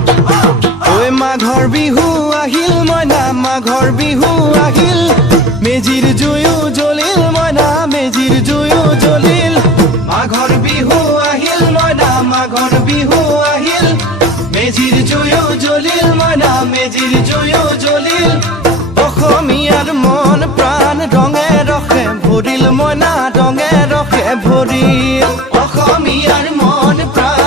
ঐ মাঘৰ বিহু আহিল মইনা মাঘৰ বিহু আহিল মেজিৰ জুয়ো জ্বলিল মইনা মেজিৰ জুয়ো জ্বলিল মাঘৰ বিহু আহিল মইনা মাঘৰ বিহু আহিল মেজিৰ জুয়ো জ্বলিল মইনা মেজিৰ জুয়ো জ্বলিল অসমীয়াৰ মন প্ৰাণ ৰঙে ৰসে ভৰিল মইনা ৰঙে ৰসে ভৰিল অসমীয়াৰ মন প্ৰাণ